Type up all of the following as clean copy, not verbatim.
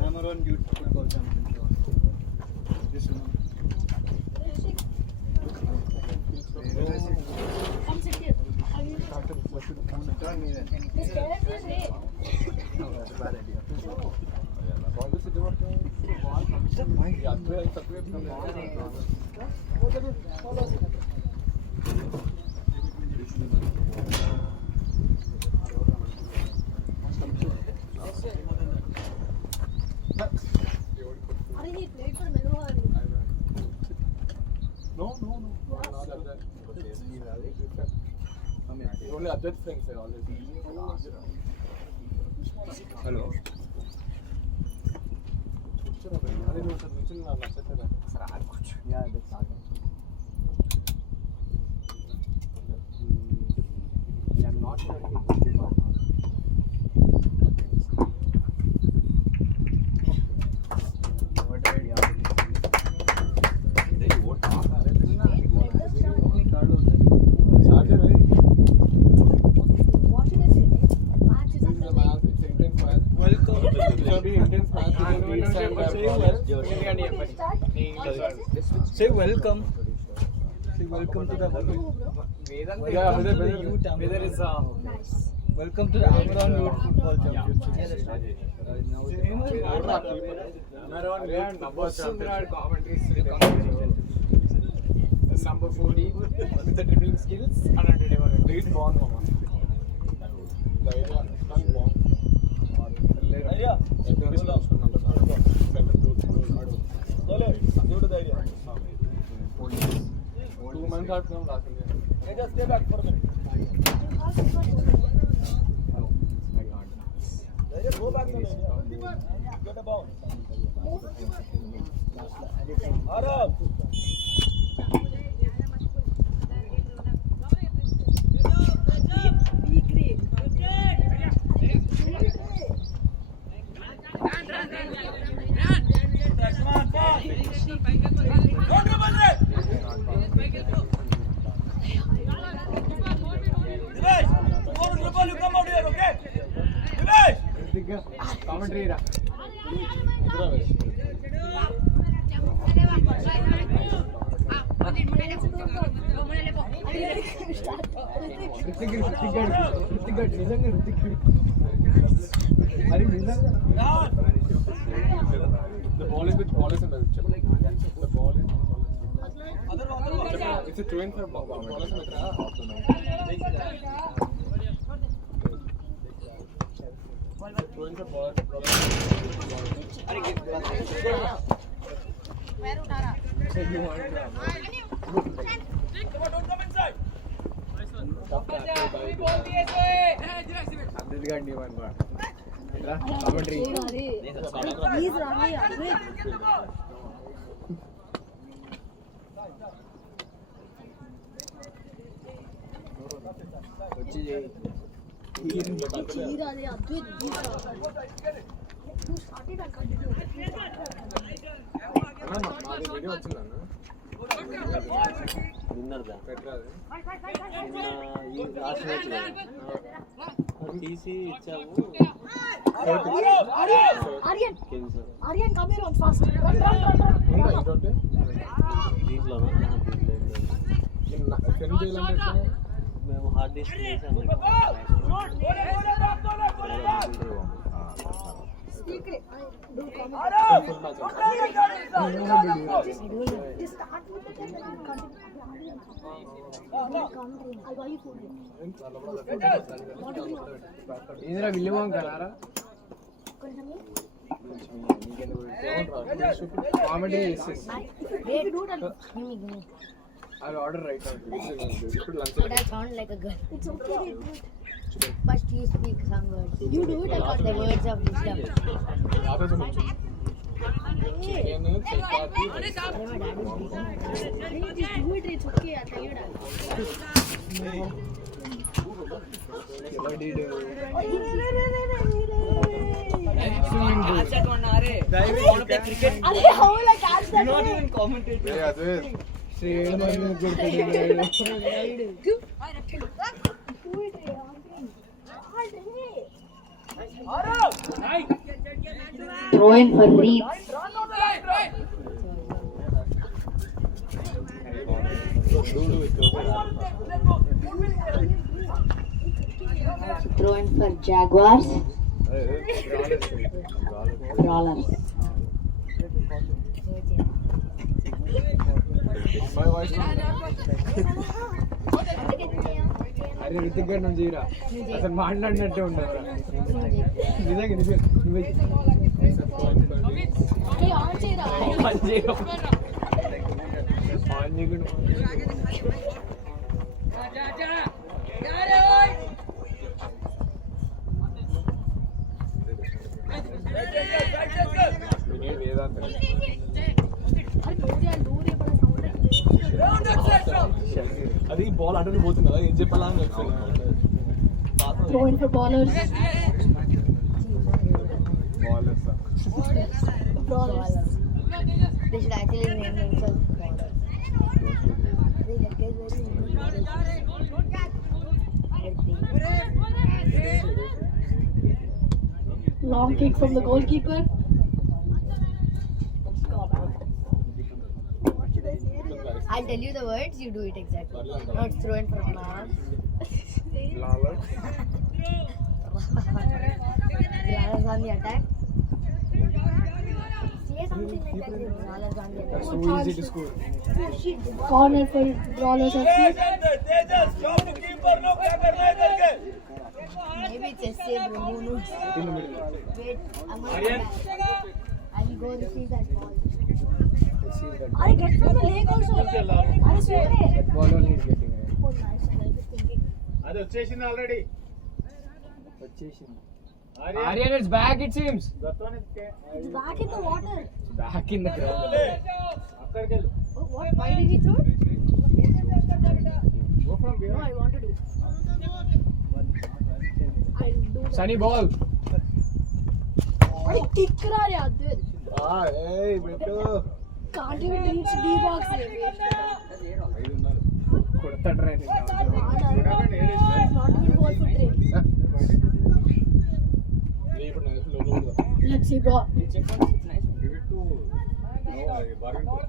Hammer on youth football championship. Yes, no. Come sit here. The stairs is way. No, that's a bad idea. Are he played for Melbourne? No. Not at that. Only at that things are always. Hello. Yeah, that's hard. I'm not sure if it's what idea? What should I say? Match is under way. Say welcome. Say welcome to the Nice. welcome to the Amaron Youth Football Championship. Number 40 with the dribbling skills and lead born mama. Two months out from last year. Just stay back for a minute. Just go back to me. Get a bounce. Arab. Be great. Commentary. The ball is with Wallace and Melchor. The ball is. It's a twin for Wallace and Melchor. Twin for ball. Please, Rami. తీసి ఇచ్చాము. Aryan, come here on fast. Run. దీంట్లోనా? మేము hard disk చేసాము. Speak it. Do comment. Just start with it and then continue. I'll buy you food. Indra William Kanara. Comedy is. Wait, do it. Give me. I'll order right now. But I sound like a girl. It's okay. First you speak some words. You do it about the words of wisdom. आता तो मुझे chicken चपाती अरे my dad is speaking. Hey, just do it. It's okay. I'll tell you that. what did अरे how will I catch that? Not even commentate. yeah this श्रेण मन good Do it. Throwing for Reeves. Throwing for Jaguars. Brawlers. my voice అరే రితిక్ గారు నువ్వు చేయరా అసలు మాట్లాడినట్టే ఉండదురా నిజంగా నువ్వే Hey, on చేయరా. ఆన్ చేయకు అది బాల్ అటు పోతుంది కదా ఏం చెప్పాలా అని Throwing for ballers. Brawlers. They should actually name themselves brawlers. Long kick from the goalkeeper. I'll tell you the words, you do it exactly. No, it's throwing for flowers. Flowers on the attack. Say something like that. Flowers on the attack. so easy to score Corner for brawlers FC. Maybe it's SA bro. Who knows? in the middle Wait, I'm gonna I will go receive that ball. let's see that I get from the leg also. I swear. that ball only is getting Oh, nice. I was thinking. అది వచ్చేసింది already. వచ్చేసింది Aryan. Aryan it's back it seems It's back in the water. back in the ground అక్కడికి వెళ్ళు. Oh, what? Why did he throw it? Go from No, behind. I want to do. I'll do that. sunny ball अरे kick करा रहे Adil. hey beto Can't even reach D box. కొడతాడ్రా Not good ball for Trey. Let's see, bro. Give it to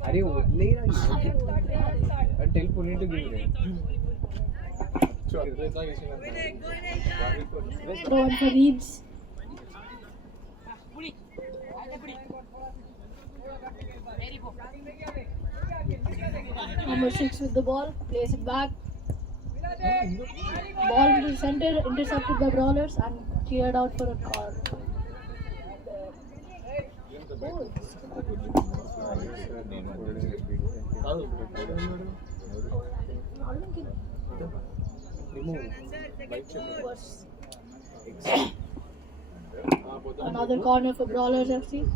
అరే వదిలేరా and tell Puneet to give it Throw it for Reeves. Number 6 with the ball, plays it back. Ball into the center, intercepted by brawlers and cleared out for a corner. Another corner for Brawlers FC.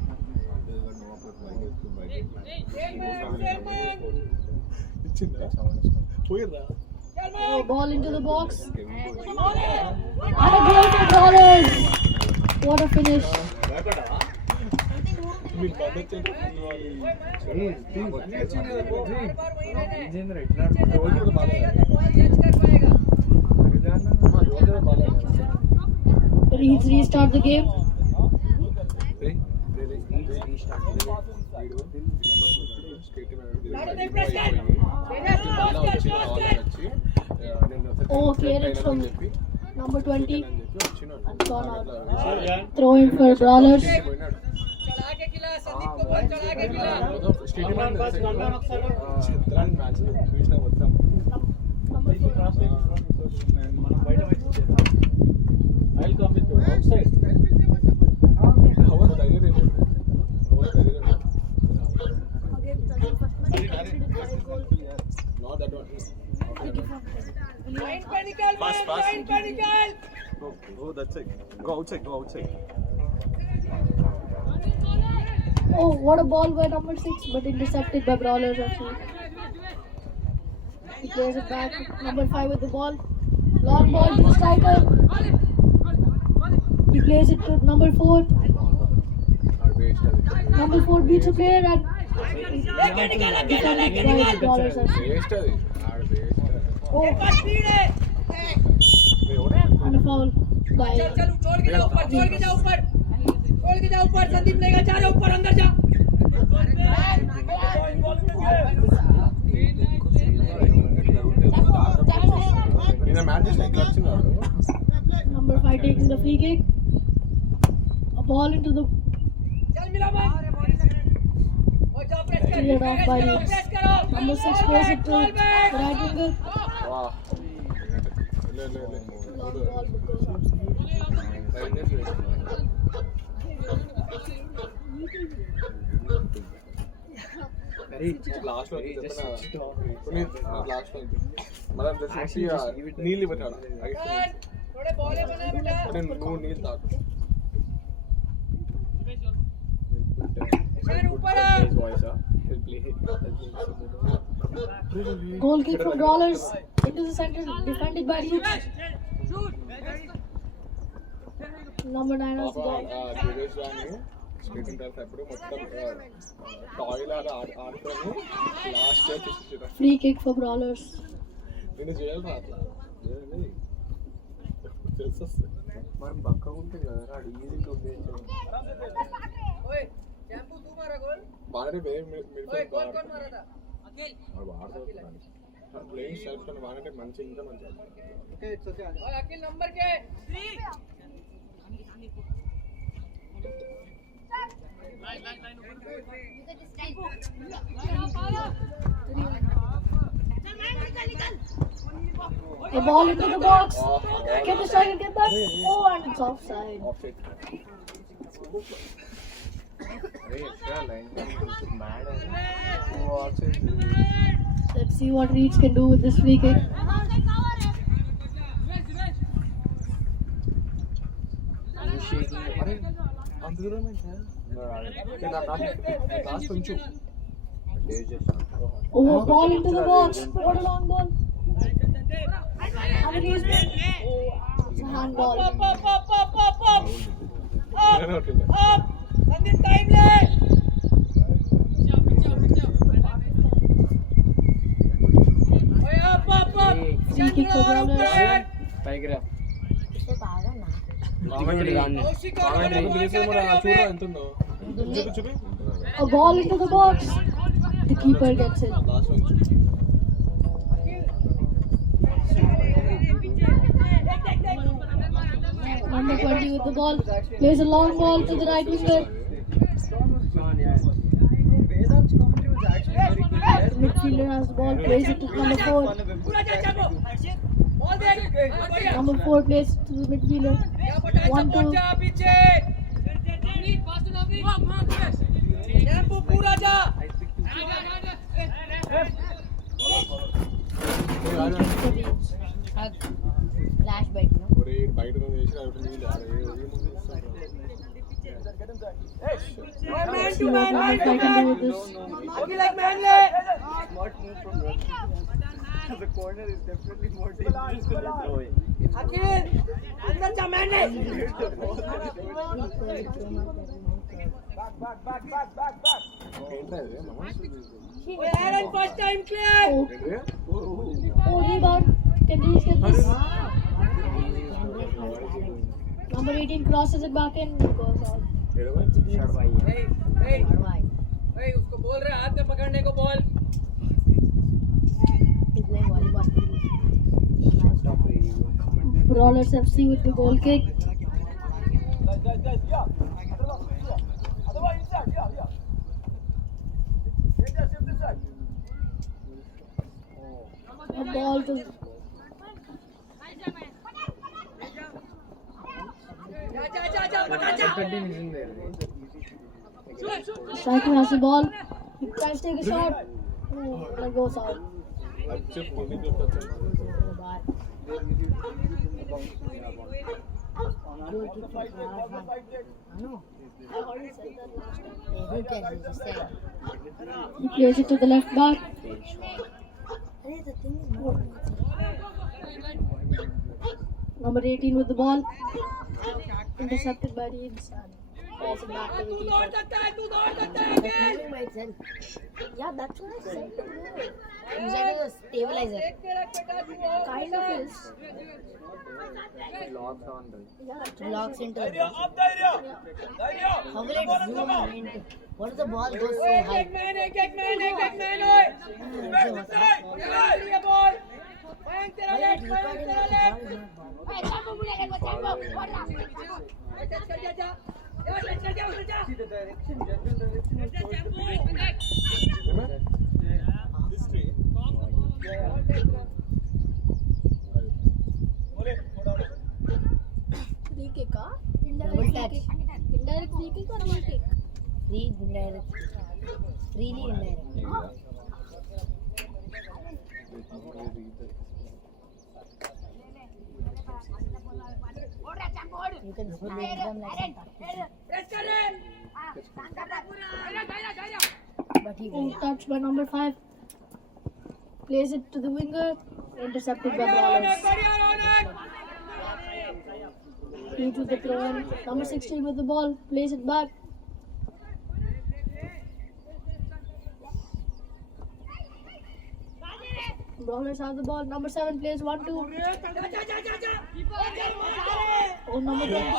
Oh, ball into the box. And a goal for Brawlers. What a finish. Reeds restart the game. Oh, clearance from number 20. And gone out. Throwing for Brawlers. I'll come with you outside. How was Tiger? Not that one. Pass. Go that side. Go outside. Go outside. Oh, what a ball by number 6, but intercepted by Brawlers FC. He plays it back. Number 5 with the ball. Long ball to the striker. He plays it to number 4. Number 4 beats a player and defended by Brawlers FC. Oh, and a foul by number 5 taking the free kick. A ball into the cleared off by Leeds. Number 6 plays it to the right winger. Long ball goes out. Last one. Last one. मतलब जैसे नीली बता रहा अरे no नील था Goal kick from Brawlers into the center, defended by Leeds. Number 9 has the ball. Free kick for Brawlers. మనం పక్కగా ఉంటే కదా ఈజీగా బాగానే ప్లేయింగ్ స్టైల్స్ కన్నా బాగానే మంచి ఇంకా మంచిగా A ball into the box. Can the striker get that? Oh, and it's offside. Let's see what Leeds can do with this free kick. Oh, ball into the box. What a long ball. And it is it's a handball. Free kick for Brawlers. A ball into the box. The keeper gets it. Number 20 with the ball. Plays a long ball to the right winger. Midfielder has the ball. Plays it to number 4. Number 4 plays to the midfielder. 1-2. Flash bite, no? బయట Let's see what number 5 can do with this. Smart move from Rugby. The corner is definitely more dangerous than the throw in. First time clear. Oh, rebound. Can Leeds get this? Number 18 crosses it back in. Goes out. उसको बोल रहे हाथ में पकड़ने को ball Brawlers FC with the goal kick. A ball to striker has the ball. He tries to take a shot. Oh, that goes out. Goal kick for Farhan. No. I already said that last time. Who cares? You just said. He plays it to the left back. Hey, the thing is not. Number 18 with the ball. Intercepted by Reeves. Pass it back to the keeper. दौड़ सकता है तू दौड़ सकता है It's again. moving by itself. Yeah, that's what I said. You said it was stabilizer. देखते रख बेटा तू और Kind of is. Locks on, right? Yeah, It locks into the धैर्य ball. अब धैर्य धैर्य How will it zoom into? What if the ball goes so एक high? एक मैन ओए ये बॉल बैंक तेरा Why left not bank recording तेरा if the left ball is not touch कर जा जा यार टच कर जा उधर जा free kick, huh? Double Indirect touch. free kick. Indirect free kick or no kick? free indirect? Freely indirect. You can smash them like some tactics. Touch कर रे But he Oh, won't. touched by number 5. Plays it to the winger. Intercepted by ballers. बढ़िया रौनक He to the throw in. Number 16 with the ball. Plays it back. Brawlers have the ball. Number 7 plays 1-2. Oh, number 10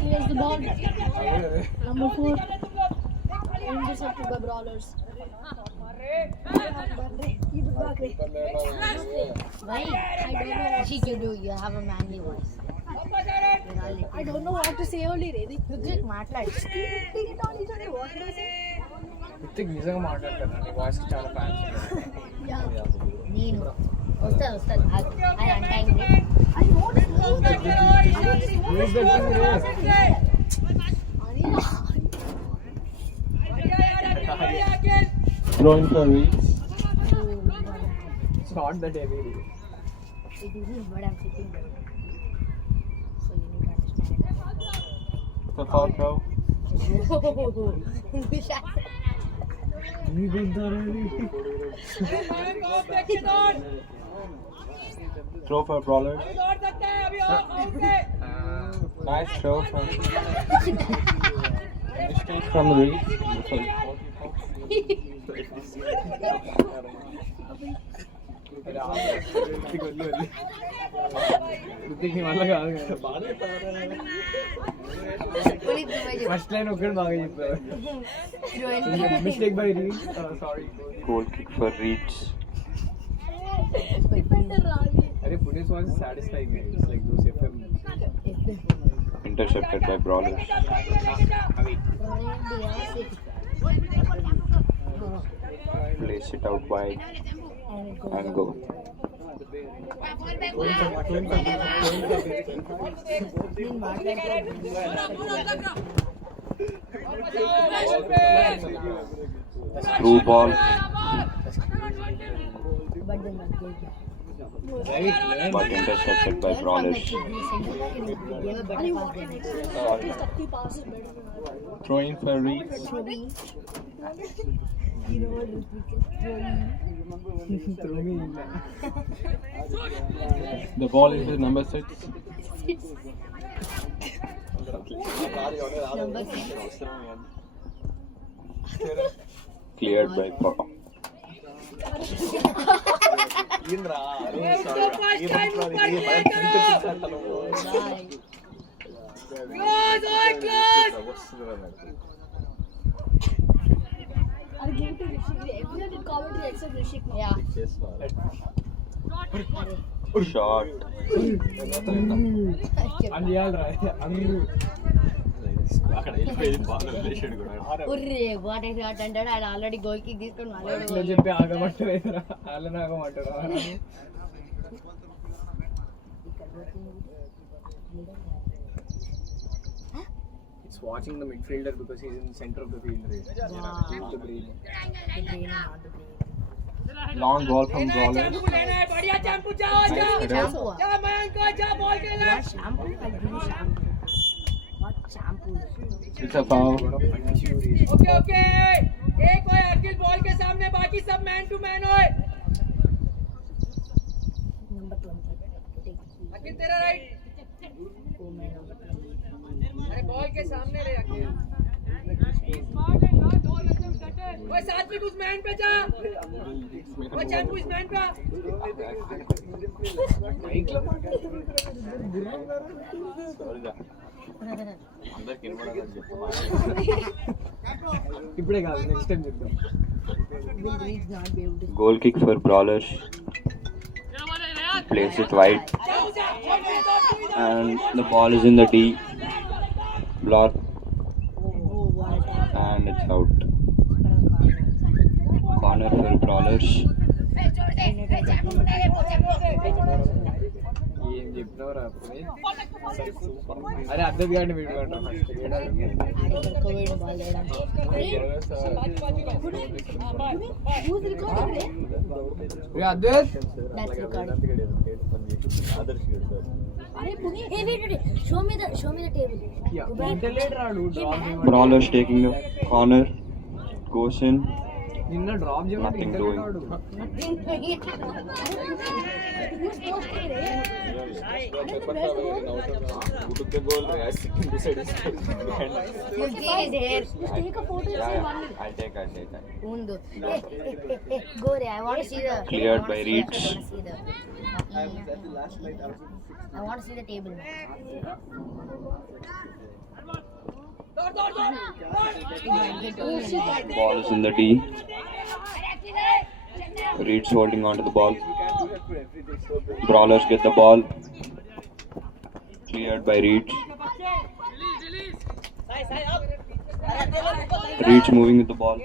clears the ball. Number 4 intercepted by Brawlers. Keep it back, Ray. Why? I don't know what you do. You have a manly voice. I don't know what to say only, Ray. Ritwik మాట్లాడు. Take it on each other. What do I say? Hrithik నిజంగా మాట్లాడతాను నీ voice చాలా fans Yeah. నేను వస్తాను అది అంటాయింది I know this. Throwing for Reeds. It's not that heavy It isn't, but I'm sitting there. So you need to understand. For foul throw. English accent. Throw for brawlers. दौड़ सकता है अभी out है Nice throw from mistake from Reeds. Hrithik నీ వల్ల కాదు కదా first line ఒక్కడు బాగా చెప్పారు mistake by Reed sorry Goal kick for Reeds. Defender Ravi. అరే పుణ్యస్ was satisfying it's like those FM Intercepted by brawlers. Place it out wide and go. Through ball. But then not good. But intercepted by brawlers. Gave a better pass than it. At least 30 passes better than that. Throwing for Reeds. Throwing. You know what Ritwik is throwing? The ball is with number 6. Number 6. Cleared by Paul. Bye. I'll give it to Rishik. Everyone did commentary except Rishik. Yeah. Shot. అని చేయాలి రా అందరూ Urre, what I got under, I'd already goal kick this one. ఇట్లా చెప్పి ఆగమంటారు వాళ్ళని ఆగమంటారు It's watching the midfielder because he's in the center of the field. Right? Wow. The brain. The brain and not the brain. Long ball from लेना है brawler. चैंपू लेना है बढ़िया चैंपू जाओ जाओ Shampoo. जा मयंक को जा बॉल खेलना What shampoo? I'll give you shampoo. What shampoo? It's a foul. Okay okay एक होए अखिल बॉल के सामने बाकी सब मैन टू मैन होए Number 20. Take three. अखिल तेरा राइट Oh, my number 20. अरे बॉल के सामने रहे अखिल ओए सात्विक उस मैन पे जा ओए चैंपू इस मैन पे आ। ఇప్పుడే కాదు నెక్స్ట్ టైం చెప్తాం. Will Reed not be able to Goal kick for brawlers. Plays it wide. And the ball is in the D. Block. Oh, what a tap. And it's out. Corner for brawlers. ఏం చెప్పినవరా అప్పుడు? అరే అద్దెది కానీ వీడు అంటాం Covid ball వేయడానికి అద్దెత్ that's recording. Hey, wait. Show me the table. రాడు drop Brawlers taking the corner. Goes in. నిన్న drop చేయమంటే Nothing ఇంటర్లెట్ doing. రాడు. Took the goal. You did it. Take a photo. Yeah. I'll take. Undo. Hey, go there. I want to see the. Cleared by Reeds. I want to see the table. Ball is in the D. Reeds holding on to the ball. Brawlers get the ball. Cleared by Reeds. Reeds moving with the ball.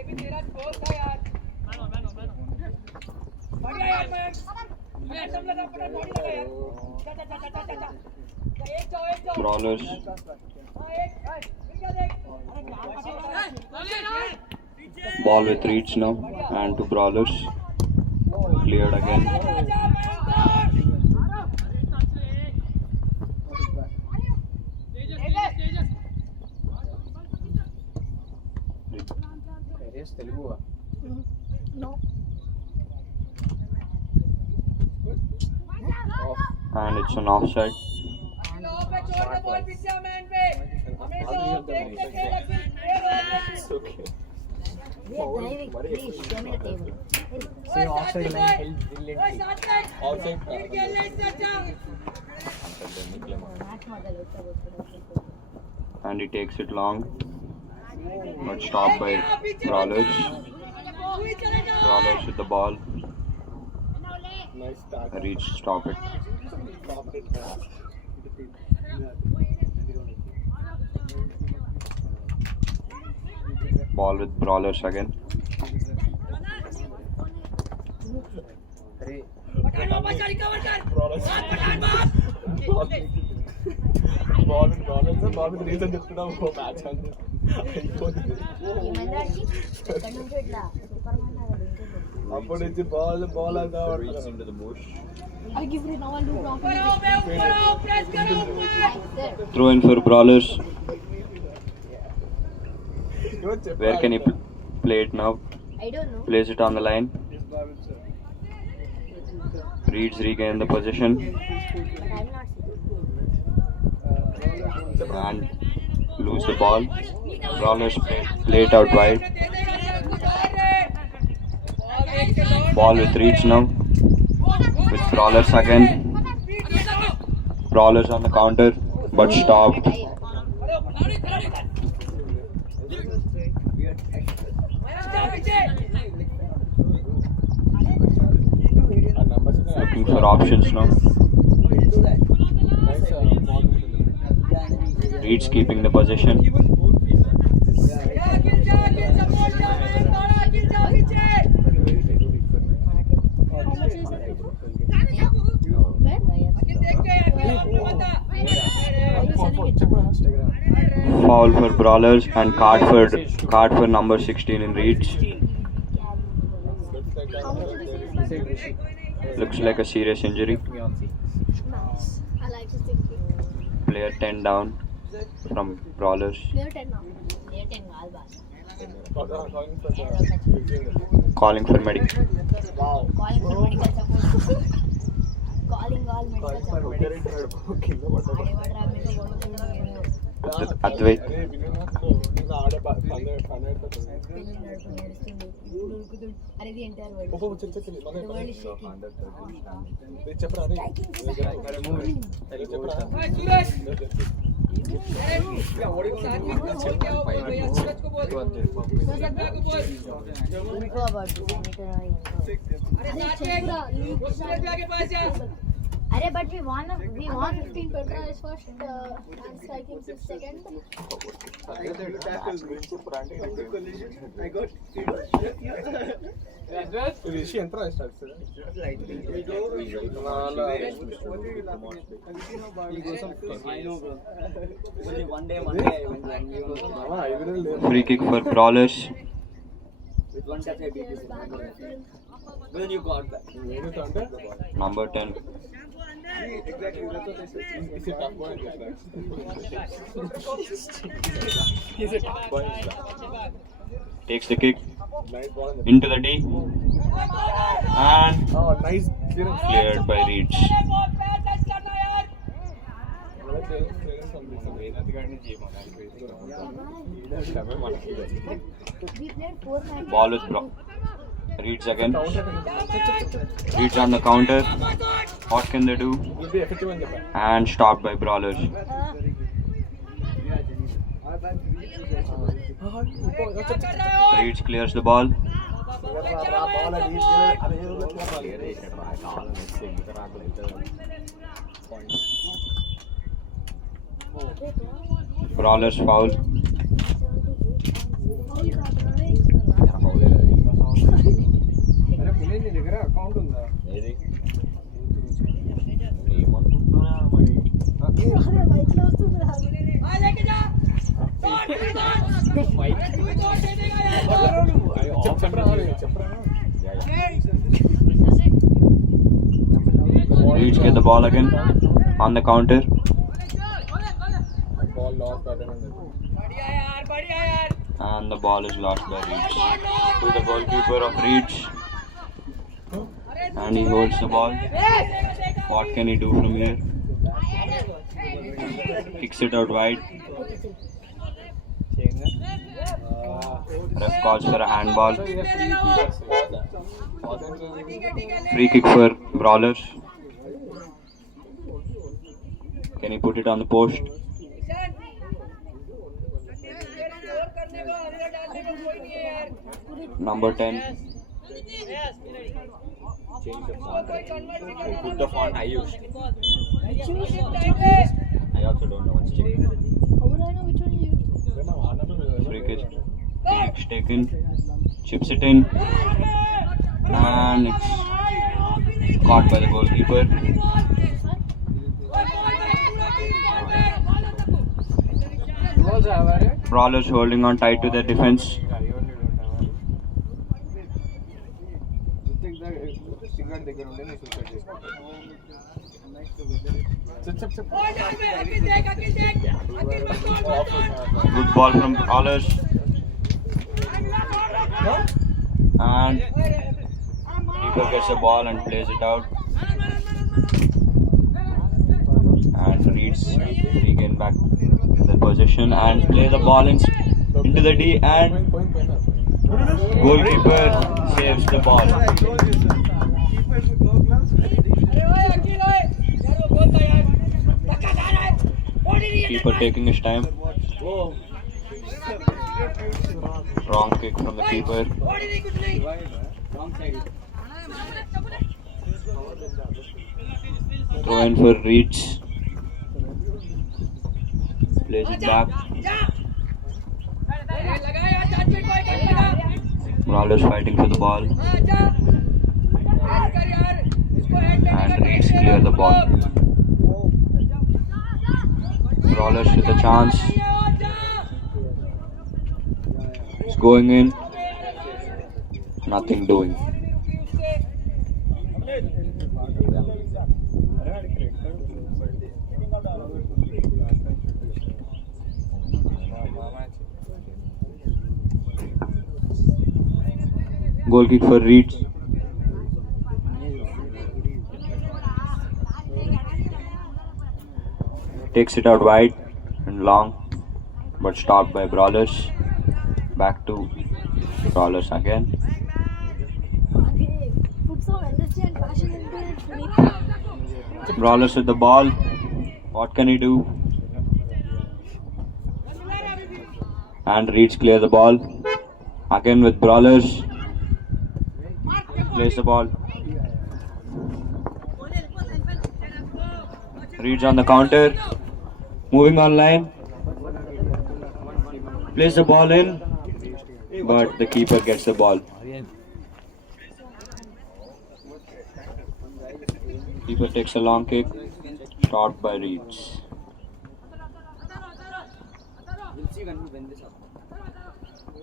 Brawlers. Ball with Reeds now. And to Brawlers. Cleared again. Telugu No. And it's an offside. We are driving. Please, show me the table. Say offside line help brilliantly. And he takes it long. But stopped by Brawlers. Brawlers with the ball. Nice start. Reach, stop it. Ball with Brawlers again. అరే ball మీద reason చెప్తున్నావు match అయిపోతుంది. ఏమైందండి ఇక్కడ నుంచి ఇట్లా super man లాగా దించేది. అప్పటి నుంచి బాల్ అంతా Reach into the bush. I'll give it now. I'll do properly. Throw in for Brawlers. Where can he play it now? I don't know. Plays it on the line. Reeds regain the position. But I'm not seeing. And lose the ball. Brawlers play it out wide. Ball with Reeds now. With Brawlers again. Brawlers on the counter, but stopped. Looking for options now. Reeds keeping the possession. Foul for Brawlers and card for number 16 in Reeds. How much is this? said Rishi. Looks like a serious injury. Nice. I like his thinking. Player 10 down from Brawlers. Player 10 now. లేటెన్ కాదు boss Calling for medic. Calling for medical support calling all medical support ఆడేవాడరా Advait. అరే ఇది entire world చెప్పరా ఇంకో about అరే but we won 15 Petra is first and striking is second. I got Rishi ఎంత start I know, bro. Only one day when you Free kick for Brawlers. with one touch I beat you. When you got that. అంటే Number 10. Exactly. That's what I said. Is it tough boy? Takes the kick Nice ball. into the D. And Oh, nice clearance. cleared by Reeds. We played 4 match Ball with Reeds again. Reeds on the counter. What can they do? Will be effective అని చెప్పాను. And stopped by Brawlers. Reeds clears the ball. Brawlers foul. అరే పులి నీ దగ్గర account ఉందా? Reeds get the ball again on the counter. Ball lost by them. And the ball is lost by Reeds. To the goalkeeper of Reeds. And he holds the ball. What can he do from here? Kicks it out wide. Ref calls for a handball. Free kick for Brawlers. Can he put it on the post? Number 10. Change the font. I put the font I used. I also don't know what's changing. How would I know which one you use? Free kick. Kicks taken. Chips it in. And it's caught by the goalkeeper. Brawlers holding on tight to their defense. Cigarette దగ్గర ఉండే నీ suicide చేసుకో. Good ball from Brawlers. And keeper gets the ball and plays it out. And Reeds regain back the possession and play the ball into the D, and goalkeeper saves the ball. Keeper taking his time. Wrong kick from the keeper. Wrong side. Throw in for Reeds. Plays it back. Brawlers fighting for the ball. And Reeds clear the ball. Brawlers with a chance. It's going in. Nothing doing. Goal kick for Reeds. Takes it out wide and long, but stopped by Brawlers. Back to Brawlers again. Put some energy and passion into it, Puneet. Brawlers with the ball. What can he do? And Reeds clear the ball. Again with Brawlers. Plays the ball. Reeds on the counter. Moving on line. Plays the ball in. But the keeper gets the ball. Keeper takes a long kick. Stopped by Reeds.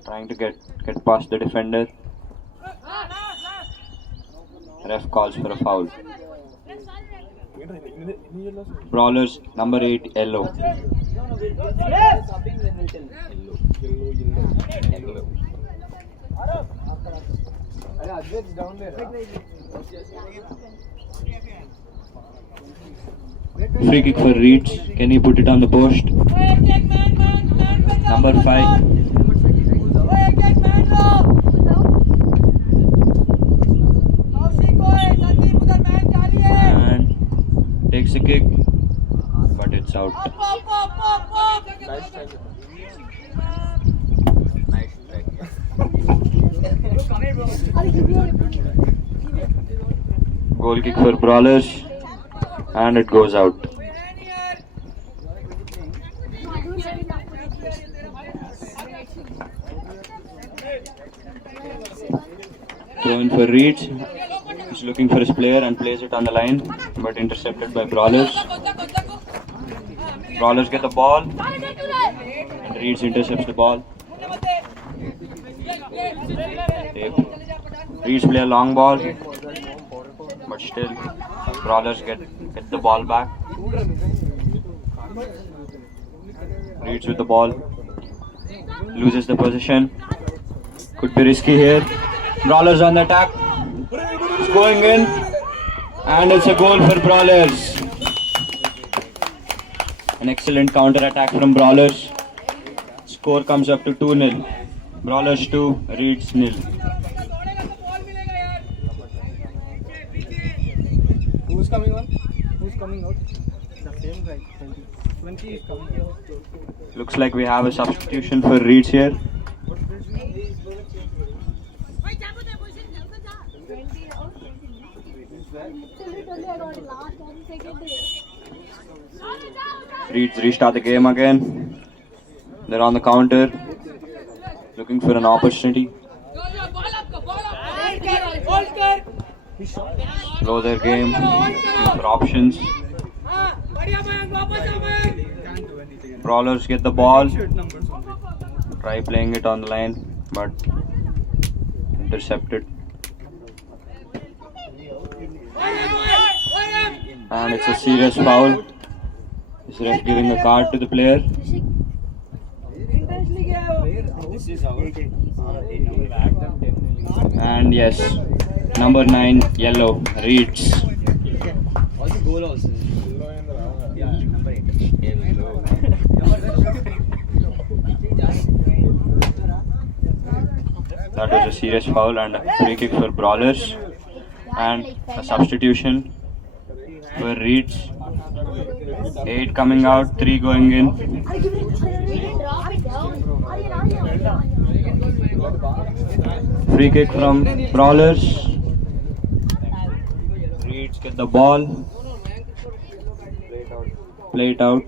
Trying to get past the defender. Ref calls for a foul. Brawlers number 8 yellow. Free kick for Reeds. Can he put it on the post? Number 5. And takes a kick, but it's out. Goal kick for Brawlers, and it goes out. Throw in for Reeds. He's looking for his player and plays it on the line, but intercepted by Brawlers. Brawlers get the ball, and Reeds intercepts the ball. Reeds play a long ball, but still Brawlers get the ball back. Reeds with the ball, loses the possession. Could be risky here. Brawlers on the attack. It's going in, and it's a goal for Brawlers. An excellent counter attack from Brawlers. Score comes up to 2-0. Brawlers 2, Reeds 0. Who's coming on? Who's coming out? The same guy. 20 is coming out. Looks like we have a substitution for Reeds here. Reeds restart the game again. They're on the counter, looking for an opportunity. Slow their game, looking for options. Brawlers get the ball. Try playing it on the line, but intercepted. And it's a serious foul. Is ref giving a card to the player? And yes, number 9 yellow, Reeds. Also goal also. Yeah, number 8. That was a serious foul and a free kick for Brawlers. And a substitution for Reeds. 8 coming out, 3 going in. Free kick from Brawlers. Reeds get the ball. Play it out.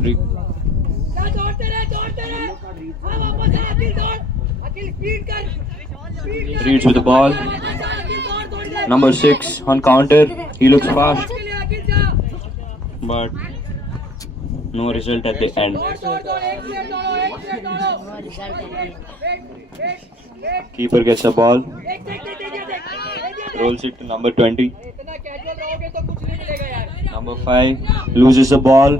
Free. Reeds with the ball. Number 6 on counter. He looks fast, but No result at the end. दौड़ दौड़ दौड़ एक player दौड़ो एक player दौड़ो No result at the end. Wait Keeper gets the ball, देख देख देख दे दिया rolls it to number 20. इतना कैजुअल रहोगे तो कुछ नहीं मिलेगा यार Number 5 loses the ball.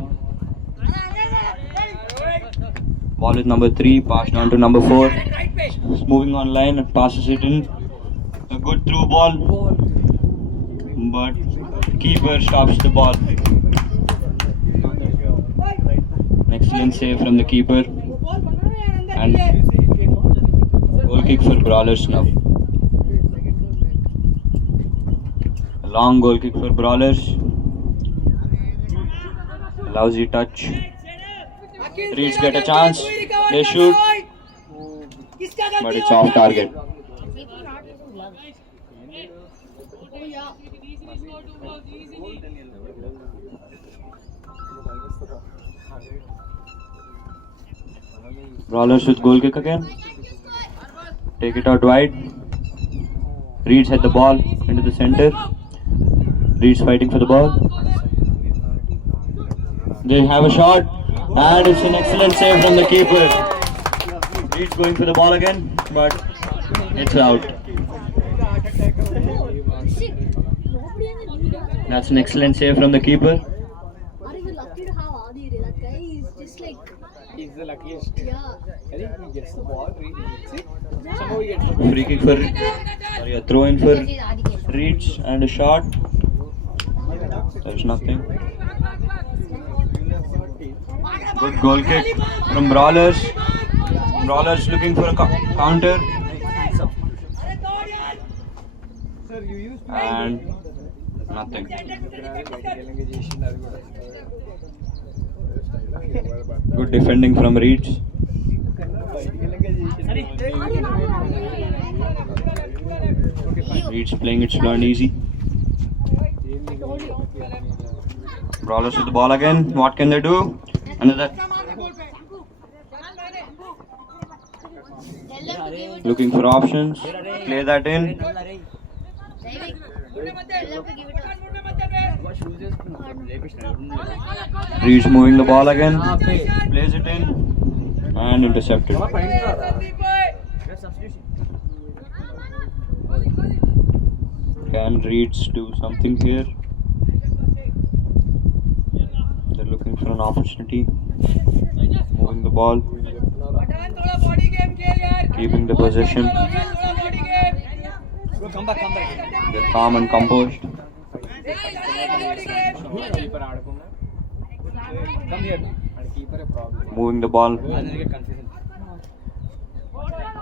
Ball with number 3, passed on to number 4. Right पे Moving on line and passes it in. A good through ball, but keeper stops the ball. An excellent save from the keeper. Ball बना रहे हैं अंदर And के लिए goal kick for Brawlers now. A long goal kick for Brawlers. Lousy touch. Reeds get a chance. They shoot, किसका but गलती it's off target. Keeper not using gloves. Oh yeah. Brawlers with goal kick again. Take it out wide. Reeds had the ball into the center. Reeds fighting for the ball. They have a shot, and it's an excellent save from the keeper. Reeds going for the ball again, but it's out. Shit. Nobody in the league. That's an excellent save from the keeper. Are you lucky to have Adi? That guy is just like, He's the luckiest. yeah. I think he gets the ball, he hits it. Somehow he gets the ball. Free kick for, or a throw in for This is Adi Keshav. Reeds and a shot. There's nothing. Good goal kick from Brawlers. Brawlers looking for a counter. And nothing. Good defending from Reeds. Reeds playing it slow and easy. Brawlers with the ball again. What can they do? Another. Looking for options. Play that in. Reeds moving the ball again. Plays it in. And intercepted. Can Reeds do something here? They're looking for an opportunity. Moving the ball. Keeping the possession. They're calm and composed. Keeper ఆడకుండా. Come here. And keeper a problem. Moving the ball.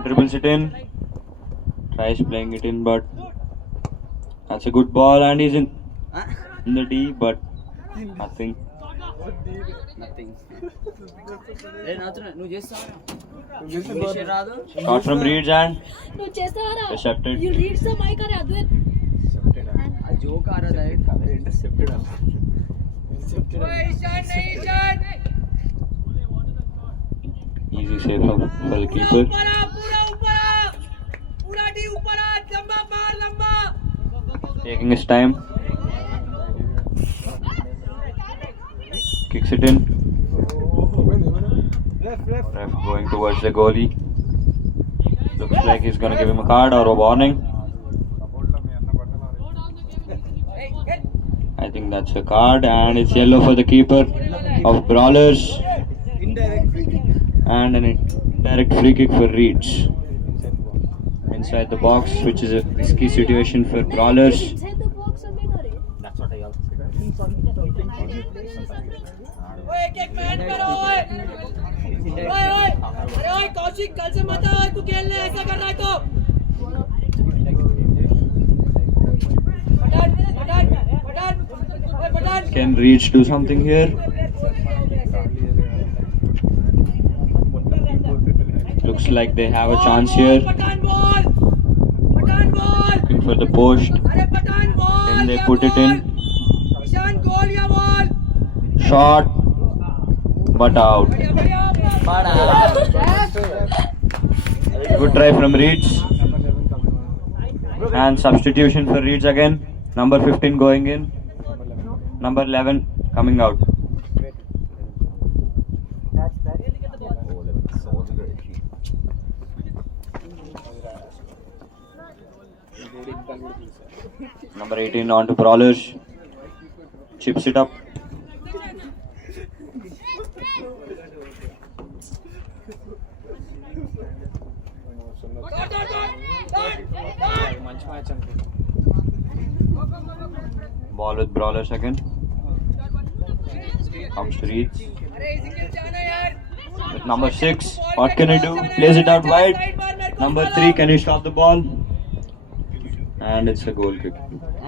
Dribbles it in. Tries playing it in, but that's a good ball, and he's in the D, but nothing. Shot from Reeds and నువ్వు చేస్తావరా? intercepted. You read some mic or Advait? Joke आ रहा है cover intercepted Easy save for the keeper. Taking his time. Kicks it in. Ref going towards the goalie. Looks like he's gonna give him a card or a warning. I think that's a card, and it's yellow for the keeper of Brawlers. And an indirect free kick for Reeds. Inside the box, which is a risky situation for Brawlers. Inside the box and then array. Kaushik कल से मत आ तू खेलने ऐसा कर रहा है तो Can Reeds do something here? Looks like they have a chance here. Looking for the post. Then they put it in. Shot, but out. Good try from Reeds. And substitution for Reeds again. Number 15 going in. Number 11 coming out. Number 18 on to Brawlers. Chips it up. మంచి match అనుకుంటా. Ball with Brawlers again. Comes to Reeds. अरे इसी के जाना यार With number 6, what can he do? Plays it out wide. Number 3, can he stop the ball? And it's a goal kick.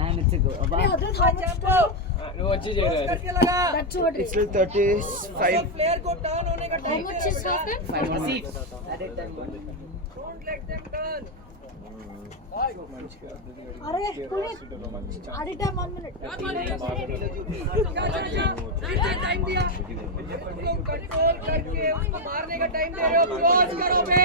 And it's a goal. Hey, Adil, how much time? నువ్వు వచ్చి చేయరా करके लगा That's what it is. Still 35. Player को turn होने का How time much is half time? 5 more seats. Don't let them turn अरे पुनीत, आधी time 1 minute. टाइम दिया उसको कंट्रोल करके उसको मारने का टाइम दे रहे हो क्लोज करो बे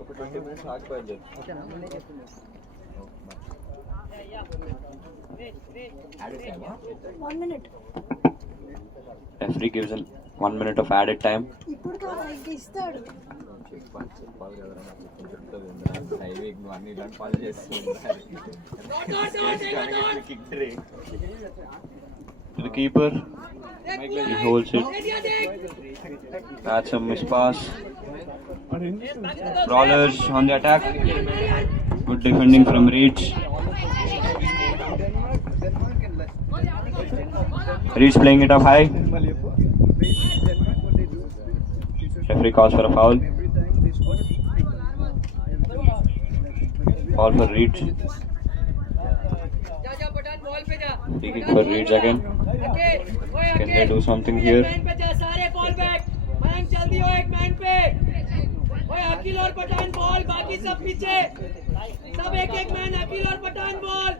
ఒక 20 minutes ఆగిపోయింది. 1 minute. Referee gives him 1 minute of added time. ఇప్పుడు కాదు ఇంకా ఇస్తాడు. చెప్పాలి కదరా నాకు చెప్తుంది డైవింగ్ నువ్వు అన్ని ఇలాంటి పనులు చేస్తున్నావు. To the keeper. He holds it. That's a miss pass. Brawlers on the attack. Good defending from Reeds. Reeds playing it up high. Referee calls for a foul. Foul for Reeds. जा Pathan ball पे जा Free kick for Reeds again. Can they do something here? Man पे जा सारे ball back Mayank जल्दी हो एक man पे ओए अकील और पठान बॉल बाकी सब पीछे सब एक एक मैन अकील और पठान बॉल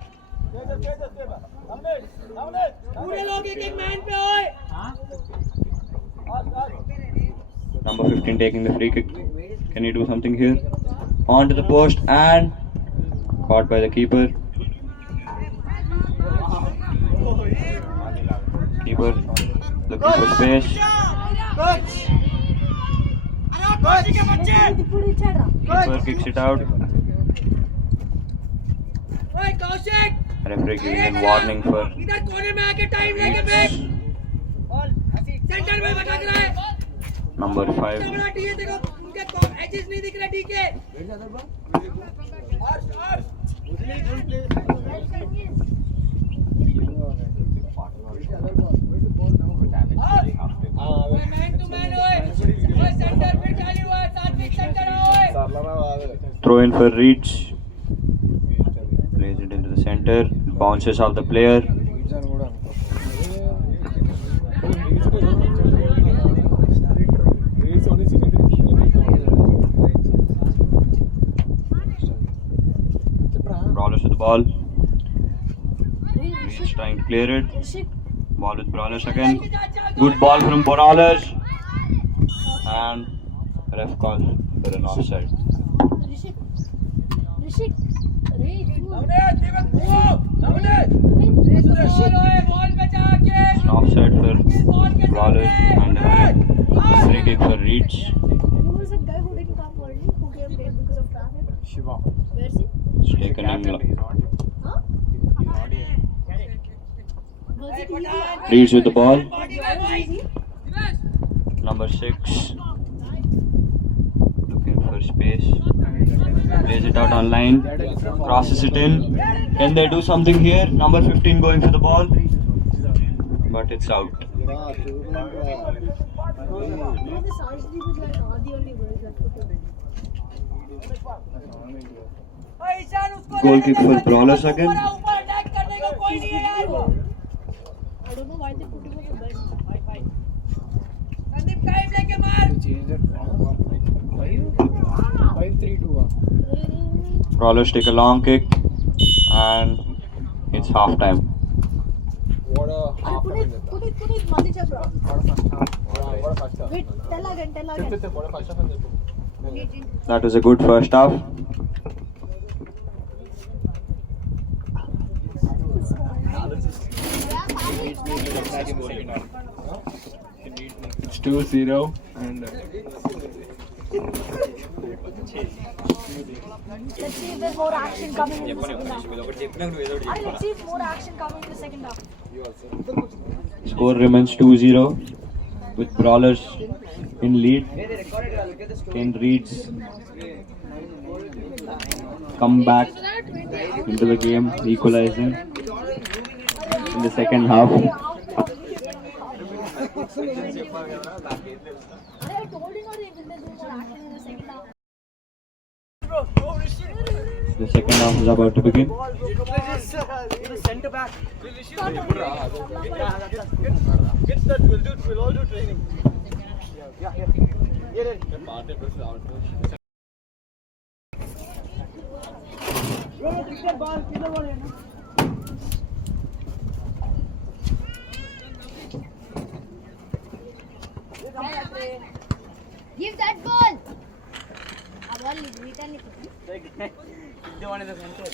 पूरे लोग एक एक मैन पे ओए Number 15 taking the free kick. Can he do something here? On to the post and caught by the keeper. Keeper looking for space. ఇప్పుడు ఇచ్చాడా? Keeper kicks it out. ओए Kaushik Referee giving him warning for इधर कोने में आके time लेके बैठ centre में भटक रहा है number 5. बड़ा टी है देखो उनके एजेस नहीं दिख रहा टी के मैन टू मैन ओए ओए सेंटर फिर खाली हुआ है सात्विक सेंटर ओए Throw in for Reeds. Plays it into the center. Bounces off the player. Brawlers with the ball. Reeds trying to clear it. Ball with Brawlers again. Good ball from Brawlers. And ref calls for an offside. ऋषिक अरे ball पे जाके An offside for Brawlers and a free kick for Reeds. who was that guy who didn't come early who came late because of traffic? Shiva. Where is he? It's taken in. Huh? Was it easy? Reeds with the ball. Was it easy? Number 6. Looking for space. Plays it out on line. Crosses it in. Can they do something here? Number 15 going for the ball. But it's out. No, this Arshdeep is like not the only boys that put it. Ishan उसको Goal kick for Brawlers again. ऊपर attack करने को कोई नहीं है यार I don't know why they put him on the bench. Sandeep time लेके मार Change it. 5-3-2. Brawlers take a long kick. And it's half time. What a half Put it, Mali Chabra. what a first half. Wait, tell again. What a first half and That was a good first half. It's 2-0 and Let's see if there's more action coming in the second half. Let's see if more action coming in the second half. Score remains 2-0 with Brawlers in lead. Can Reeds come back into the game, equalizing in the second half? I told you not even there's more action in the second half. The second half is about to begin. Center back. Get that. We'll all do training. Yeah. Give that ball. A ball return it. The one in the center.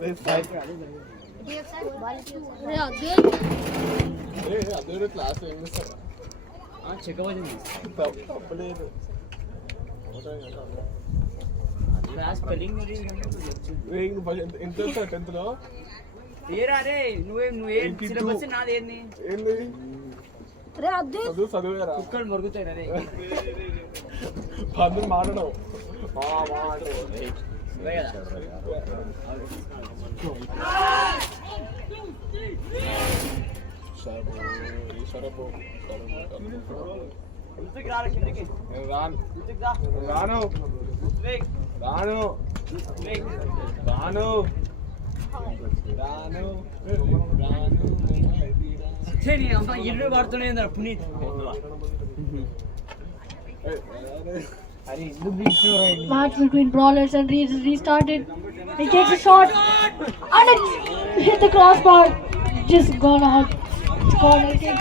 Give that ball. Yeah, good. అదే class ఏం చేస్తారా తప్పలేదు ఎంత వస్తారు 10th లో నువ్వేం syllabus నాదేంది ఏంది Re Abdul. చదువురా కుక్కలు మొరుగుతాయి రే పందులు మాట్లాడవు రాను అమ్మ ఇల్లు పడుతున్నాయి Puneeth Match between Brawlers and Reeds is restarted. He takes a shot and it hit the crossbar. Just gone out. Corner kick.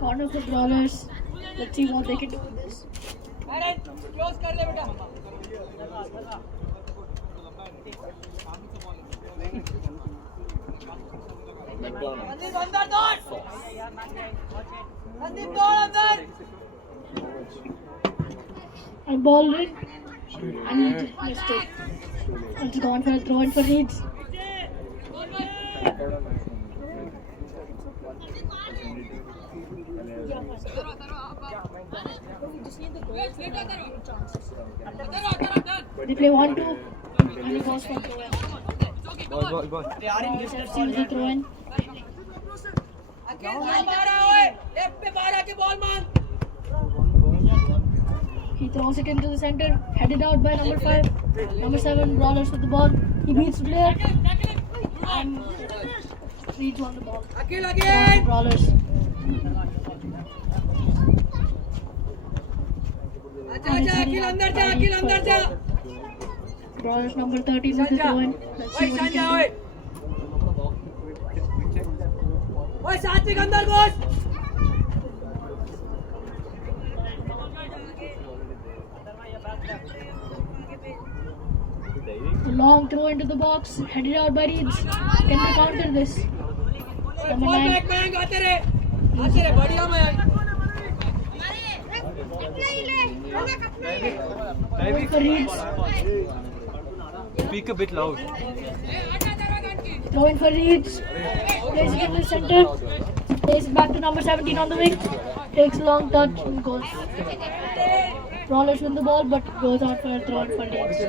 Corner for Brawlers. Let's see what they can do with this. Close कर ले बेटा संदीप अंदर दौड़ संदीप दौड़ अंदर And ball in. And he missed it. It's gone for a throw in for Reeds. They play 1-2 and he goes for throw in. Brawlers FC with the throw in. अकेले मारा ओए लेफ्ट पे मारा के बॉल मार He throws it into the center, headed out by number 5. Number 7, Brawlers with the ball. He beats the player. And Reeds on the ball. अकेले Throw again in for Brawlers. अच्छा अकेले अंदर जा Brawlers number 13 with the throw in. Let's see ओए what he Sanja can ओए do. ओए सात्विक अंदर घुस A long throw into the box, headed out by Reeds. Can they counter this? Number ball 9. Back मैंग आते रे बढ़िया मैं Going for Reeds. Speak a bit loud. Throwing for Reeds. Plays it in the center. Plays it back to number 17 on the wing. Takes a long touch and goes. Brawlers win the ball but goes out for a throw for Reeds.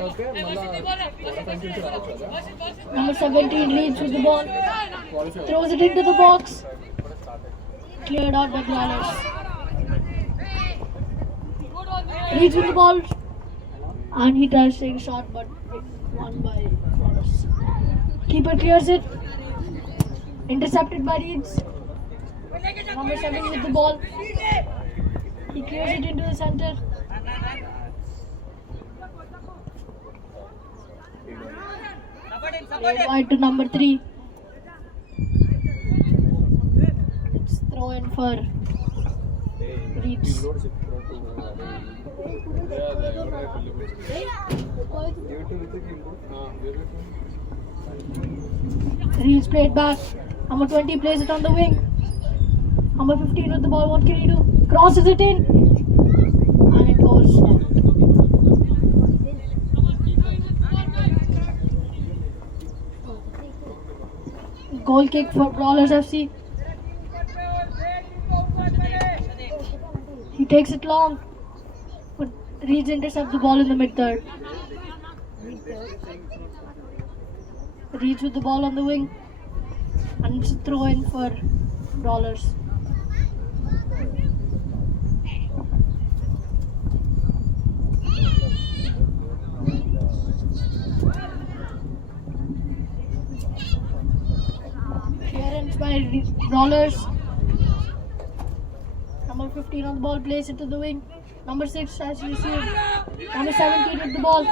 Number 17 leads with the ball. Throws it into the box. Cleared out by Brawlers. Reeds with the ball. And he tries to take a shot but it's won by Brawlers. Keeper clears it. Intercepted by Reeds. Number 7 with the ball. He clears it into the center. Played wide to number 3. It's throw in for Reeds. Reeds played back. Number 20 plays it on the wing. Number 15 with the ball. What can he do? Crosses it in. And it goes out. Goal kick for Brawlers FC. He takes it long. But Reeds intercepts the ball in the mid-third. Reeds with the ball on the wing. And it's a throw in for Brawlers. Clearance by Brawlers. Number 15 on the ball, plays it to the wing. Number 6 has received. Number 17 with the ball,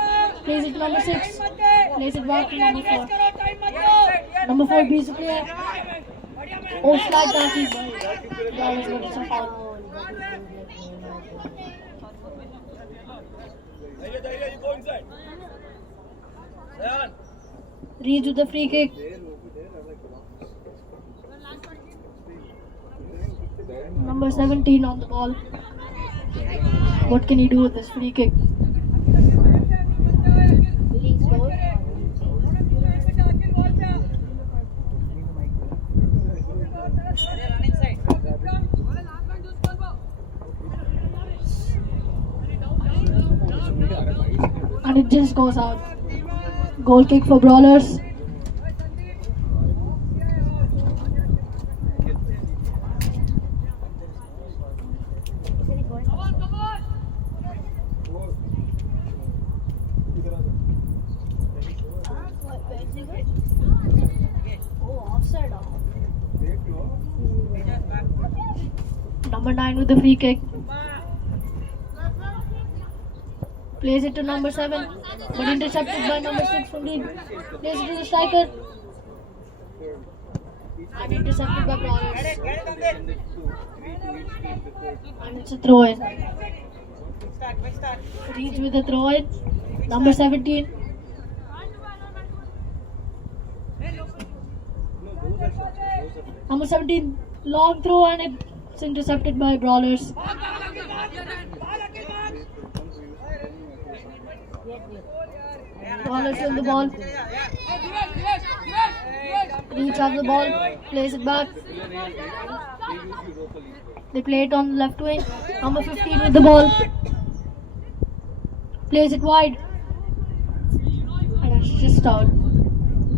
plays it to number 6. Plays it back to number 4. Number 4 beats the player. Oh, slide tackle by Brawlers, but it's a foul. Reeds with the free kick. Number 17 on the ball. What can he do with this free kick? And it just goes out. Goal kick for Brawlers. Number 9 with the free kick. Plays it to number 7, but intercepted by number 6 from Dean. Plays it to the striker. And intercepted by Brawlers. And it's a throw in. Reeds with the throw in. Number 17. Number 17, long throw, and it's intercepted by Brawlers. Brawlers with the ball. Reeds have the ball, plays it back. They play it on the left wing. Number 15 with the ball. Plays it wide. And it's just out.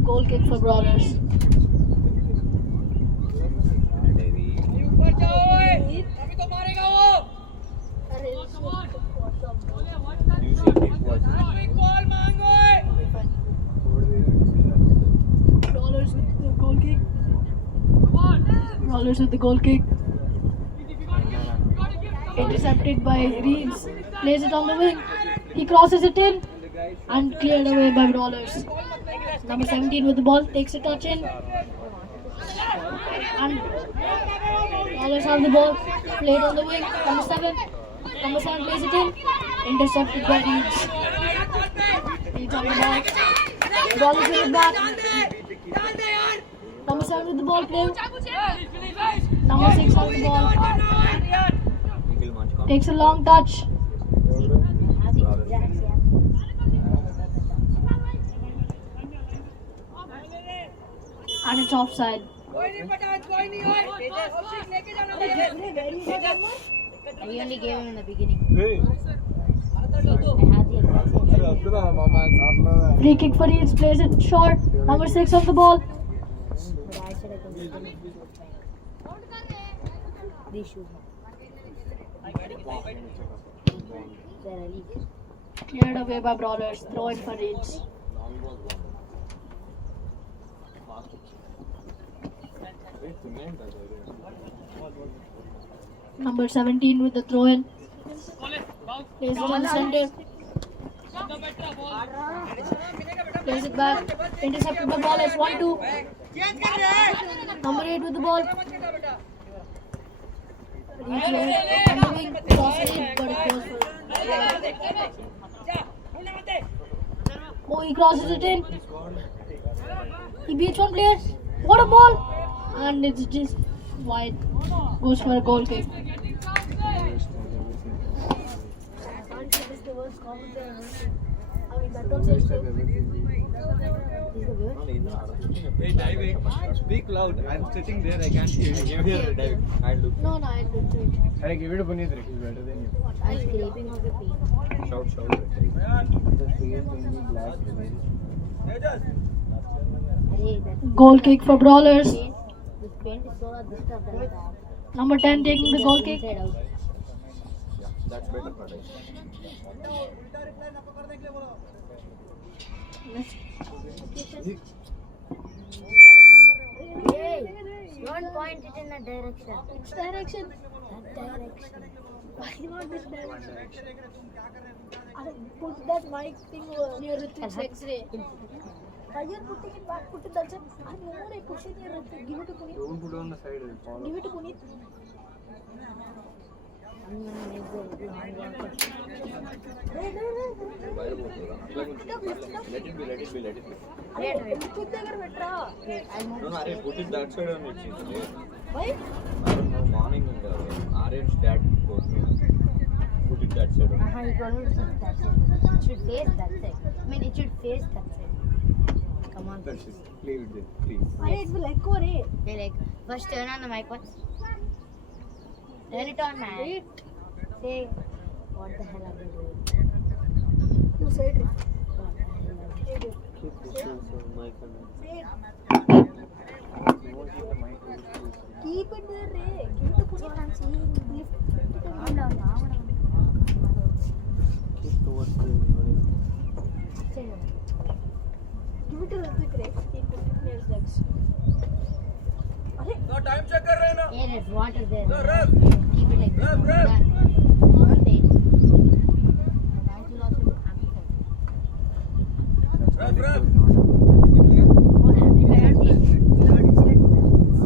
Goal kick for Brawlers. Brawlers with the goal kick. Brawlers with the goal kick. Intercepted by Reeds. Plays it on the wing. He crosses it in and cleared away by Brawlers. Number 17 with the ball, takes a touch in. And Brawlers have the ball. Played on the wing. Number 7. Number 7 plays it in. Intercepted by Reeds. Reeds on the ball. Brawlers with it back. Number 7 with the ball playing. Number 6 has the ball. Takes a long touch. And it's offside. We only gave him in the beginning. Hey. I had the exact Free kick for Reeds, plays it short. Number 6 on the ball. but I said I could give him. These shoes. Cleared away by Brawlers. Throw in for Reeds. Number 17 with the throw in. Plays it on the center. Plays it back. Intercepted by Brawlers. 1-2. Number 8 with the ball. Handling crosses it, but it goes for. Oh, he crosses it in. He beats one player. What a ball! And it's just wide. Goes for a goal kick. Hey, diving. Speak loud. I'm sitting there. I can't hear you. Give here diving. I look. No, I didn't do it. Hey, give it to Puneet. He's better than you. I'm scraping off the paint. Shout. Hey, that Goal kick for Brawlers. paint, this paint is so this stuff that I have. Number 10 taking the goal kick. Inside out. That's better for diving. Hey, don't point it in that direction. Which direction? That direction. Why not this direction? Put that mic thing near Ritik's X-ray. Why you're putting it back? Put it that side. I know I push it near Ritik. Give it to Puneet. Don't put it on the side. It'll fall Give it to Puneet. I'm gonna make the long one. Let it be. Wait. Put దగ్గర పెట్టరా. Wait, I'll move. No, Arey, put it that side on it. Why? I don't know, morning Aryan's dad told me. Put it that side on. You told me to put that side. It should face that side. I mean, it should face that side. Come on. That's just play with it, please. Arey, it will echo re. Okay, like, first turn on the mic once. Turn it on, man. Wait. Say, what the hell are they doing? You said it. What the hell are they doing? Keep pushing so mic and Say it. You won't keep the mic close to his face. Keep it there re. Give it to Puneet. I'm saying, lift it and calm down. keep towards the Say no. Give it to Ritik re. He put it near his legs. Arey. Hey, there's water there. Keep it like this. Done. Wait. The guys will also look amplified. That's why they put Oh, amplified not taste.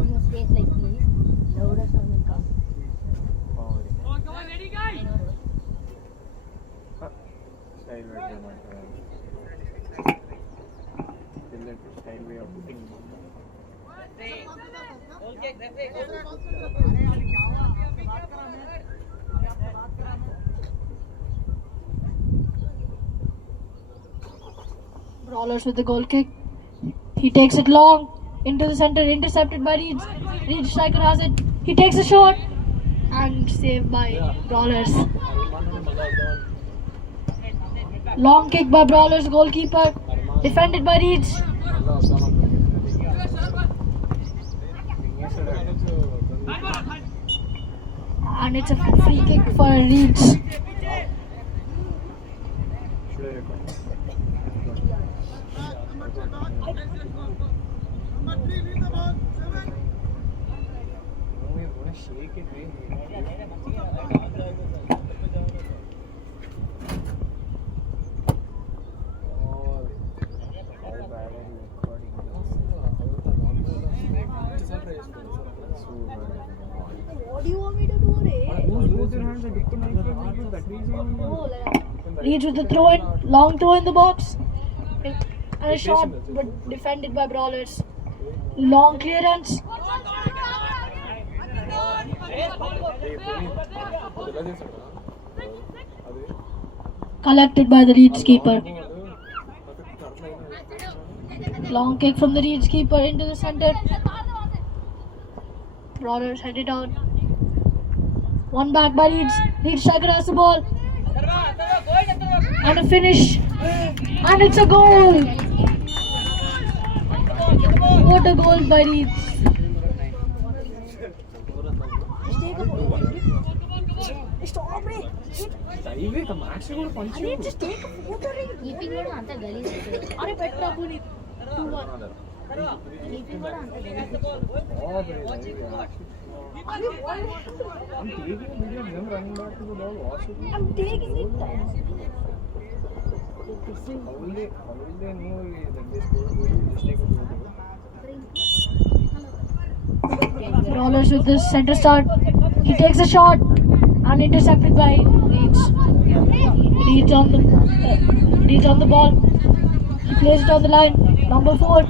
In a space like this, louder sound will come. power. I know. Style better, my friend. Tell that style way of putting it. Brawlers with the goal kick. He takes it long into the center, intercepted by Reeds. Reeds striker has it. He takes a shot and saved by Brawlers. Long kick by Brawlers goalkeeper, defended by Reeds. And it's a free kick for Reeds. Should I record? No, you're gonna shake it, Oh, how bad are you recording? So bad. What do you want me to do, Ray? Use both your hands and dip the microphone. That reason. Reeds with the throw in, long throw in the box. And a shot, but defended by Brawlers. Long clearance. Collected by the Reeds keeper. Long kick from the Reeds keeper into the center. Brawlers headed out. One back by Reeds. Reeds striker has the ball. And a finish. And it's a goal. What a goal by Reeds. Stop it. Highway ka max కూడా punch you. Just take a photo. Keeping కూడా అంత గలీజ్ అరే పెట్టరా Puneeth 2-1. Keeping కూడా అంత గలీజ్ Oh, I'm taking a video of them running back to the ball. Watch it. I'm taking it. How will they know that they scored a goal? Just take a photo. Brawlers with this center start. He takes a shot and intercepted by Leeds. Leeds on the ball. He plays it on the line. Number 4.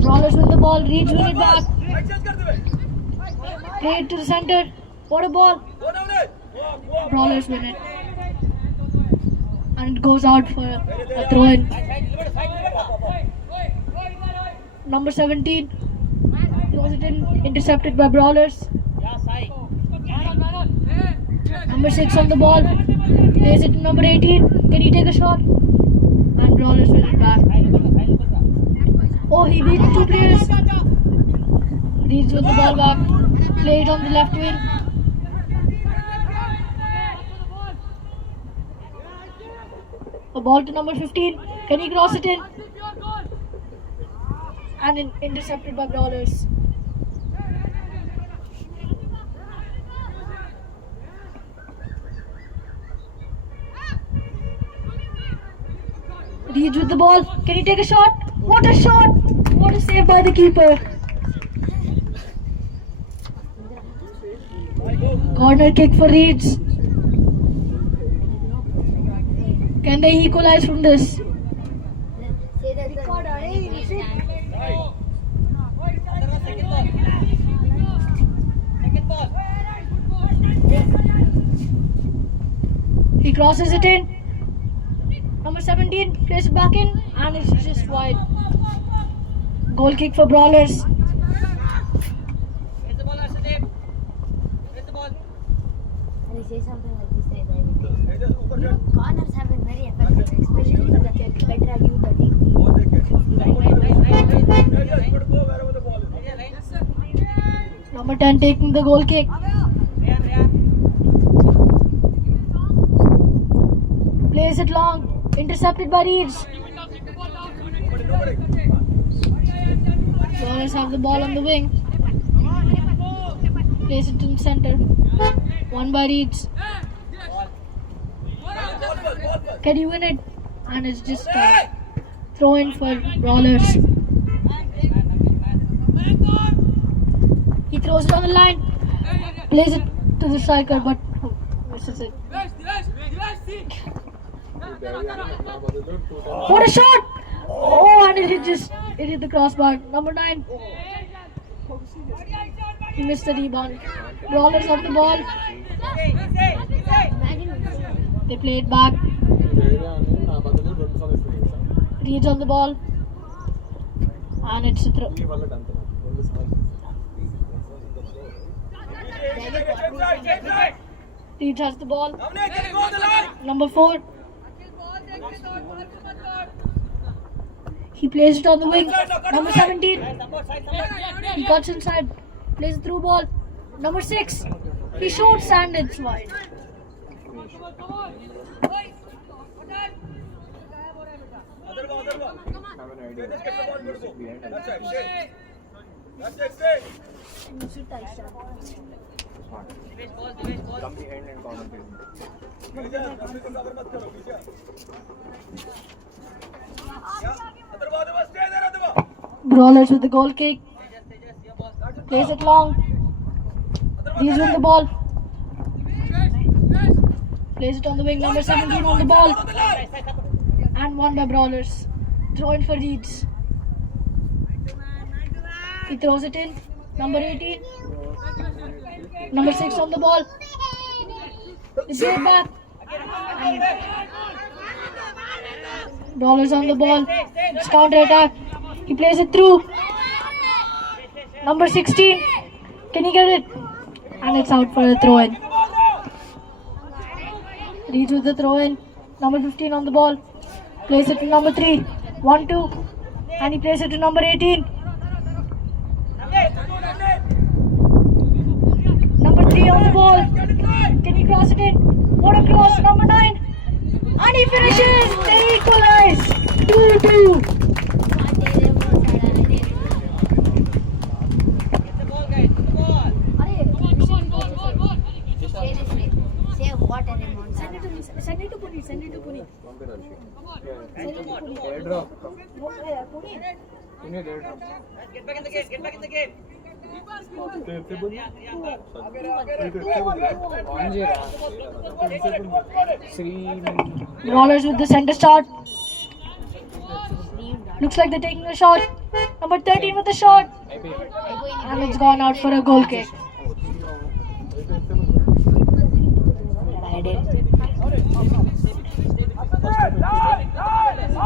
Brawlers win the ball. Leeds win it back. Play it to the center. What a ball. Brawlers win it. And it goes out for a throw in. Number 17. Throws it in. Intercepted by Brawlers. Number 6 on the ball. Plays it to number 18. Can he take a shot? And Brawlers win it back. Oh, he beat 2 players. Leeds with the ball back. Play it on the left wing. A ball to number 15. Can he cross it in? And intercepted by Brawlers. Leeds with the ball. Can he take a shot? What a shot! What a save by the keeper. Corner kick for Leeds. Can they equalize from this? Say that the He crosses it in. Number 17 plays it back in and it's just wide. Goal kick for Brawlers. Get the ball, Arshdeep. Get the ball. When you say something like this, I will take. Corners have been very effective, especially for the better you the team. Number 10 taking the goal kick. Plays it long. Intercepted by Leeds. Brawlers have the ball on the wing. Plays it in center. One by Leeds. Can he win it? And it's just a throw in for Brawlers. He throws it on the line. Plays it to the striker but misses it. What a shot! Oh, and it hit the crossbar. Number 9. He missed the rebound. Brawlers off the ball. They play it back. Leeds on the ball. And it's a throw. Leeds has the ball. Number 4. He plays it on the wing. Number 17. He cuts inside. Plays it through ball. Number 6. He shoots and it's wide. Brawlers with the goal kick. Plays it long. Leeds with the ball. Plays it on the wing. Number 17 on the ball. And won by Brawlers. Throw in for Leeds. He throws it in. Number 18. Number 6 on the ball. They play it back. Brawlers on the ball. It's counter attack. He plays it through. Number 16. Can he get it? And it's out for a throw in. Leeds with the throw in. Number 15 on the ball. Plays it to number 3. 1-2. And he plays it to number 18. Number 3 on the ball. Can he cross it in? What a cross. Number 9. And he finishes. They equalize. 2-2. Say what an amount. Send it to Puni. Send it to Puni. Airdrop. Puni. You need airdrop. Get back in the game. Get back in the game. On చేయరా Shri Brawlers with the center start. Looks like they're taking a shot. Number 13 with the shot. And it's gone out for a goal kick.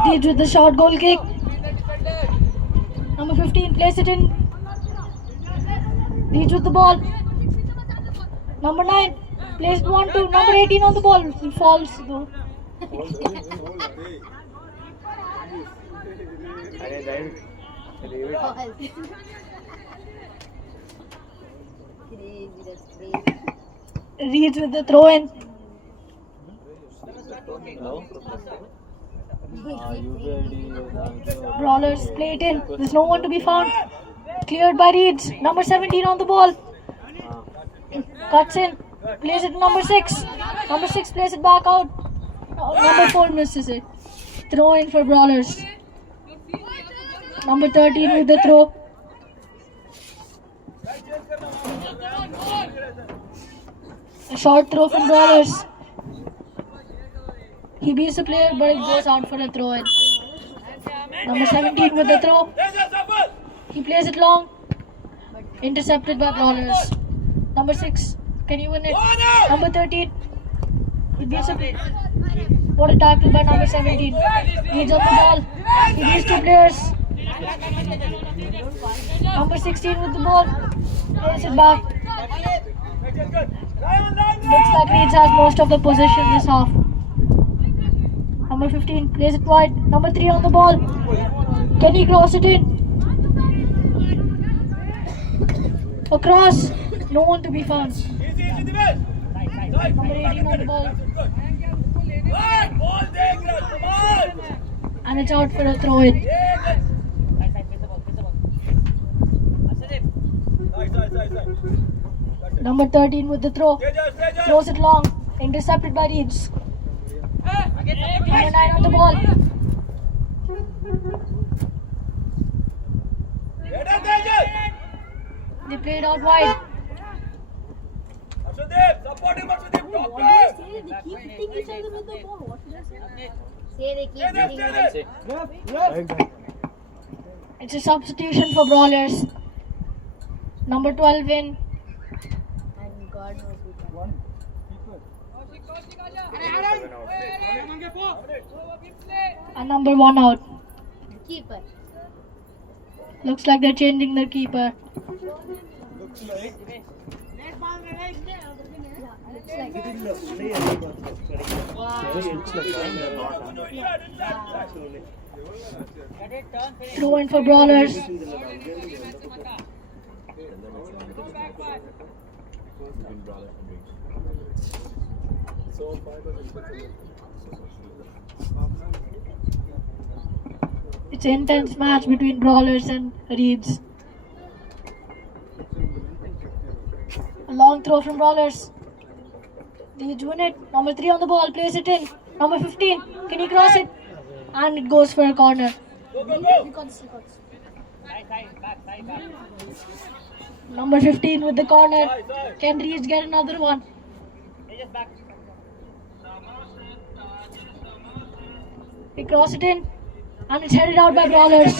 Deeds with the short goal kick. Number 15 plays it in. Deeds with the ball. Number 9 plays it 1-2. Number 18 on the ball. He falls though. అరే దైవ్ Crazy, that's crazy. Reads with the throw in. Brawlers play it in. There's no one to be found. Cleared by Reeds. Number 17 on the ball. Cuts in. Plays it to number 6. Number 6 plays it back out. Number 4 misses it. Throw in for Brawlers. Number 13 with the throw. A short throw from Brawlers. He beats the player, but it goes out for a throw in. Number 17 with the throw. He plays it long. Intercepted by Brawlers. Number 6. Can you win it? Number 13. He beats the player. What a tackle by number 17. He's on the ball. He beats two players. Number 16 with the ball. Plays it back. Looks like Reeds has most of the possession this half. Number 15 plays it wide. Number 3 on the ball. Can he cross it in? Across. No one to be found. Number 18 on the ball. And it's out for a throw in. Number 13 with the throw. Throws it long. Intercepted by Reeds. Number 9 on the ball. They played out wide. Say they keep hitting it. It's a substitution for Brawlers. Number 12 in. And God knows who can. And number 1 out. Keeper. Looks like they're changing their keeper. Throw in for Brawlers. It's an intense match between Brawlers and Reeds. A long throw from Brawlers. Reeds win it. Number 3 on the ball. Plays it in. Number 15. Can he cross it? And it goes for a corner. Number 15 with the corner. Can Reeds get another one? He cross it in. And it's headed out by Brawlers.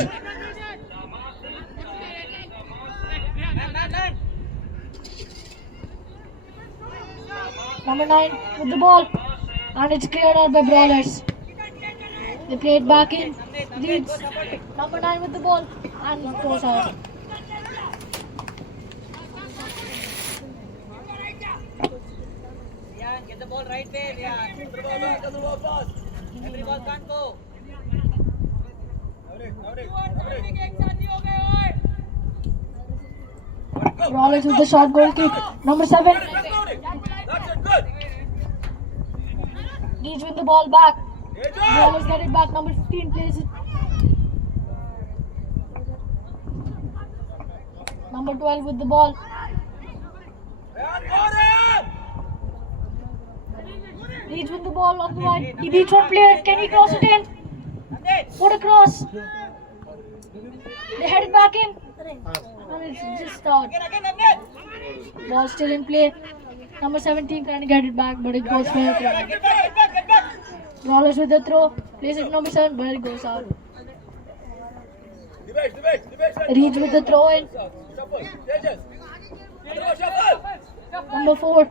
Number 9 with the ball. And it's cleared out by Brawlers. They play it back in. Reeds. Number 9 with the ball. And it goes out. Get the ball right there, yeah. Every ball can't go. Brawlers with the short goal kick. Number 7. Reeds with the ball back. Brawlers get it back. Number 15 plays it. Number 12 with the ball. Reeds with the ball on the wide. He beats one player. Can he cross it in? What a cross. They head it back in. And it's just out. Ball still in play. Number 17 trying to get it back, but it goes for a throw. Brawlers with the throw. Plays it number 7, but it goes out. Reach with the throw in. Number 4.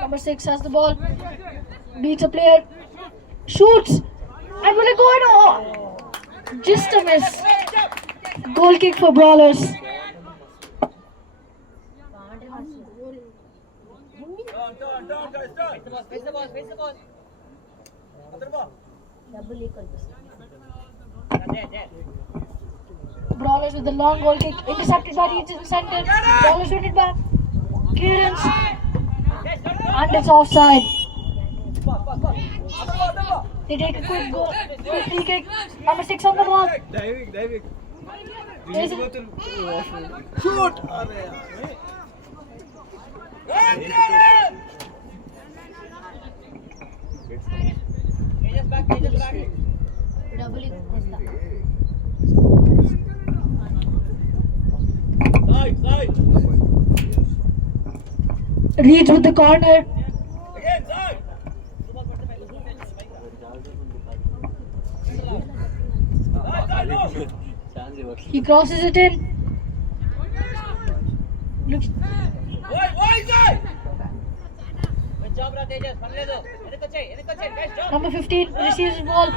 Number 6 has the ball. Beats a player. Shoots. And will it go in? Oh, just a miss. Goal kick for Brawlers. Double equal. Brawlers with the long goal kick. Intercepted by Reach in the center. Brawlers win it back. Clearance. And it's offside. They take a quick goal. Quick free kick. Number 6 on the ball. Diving. Plays Go it. to washroom. Shoot! Double equal. Reach with the corner. He crosses it in. Looks. Number 15 receives the ball.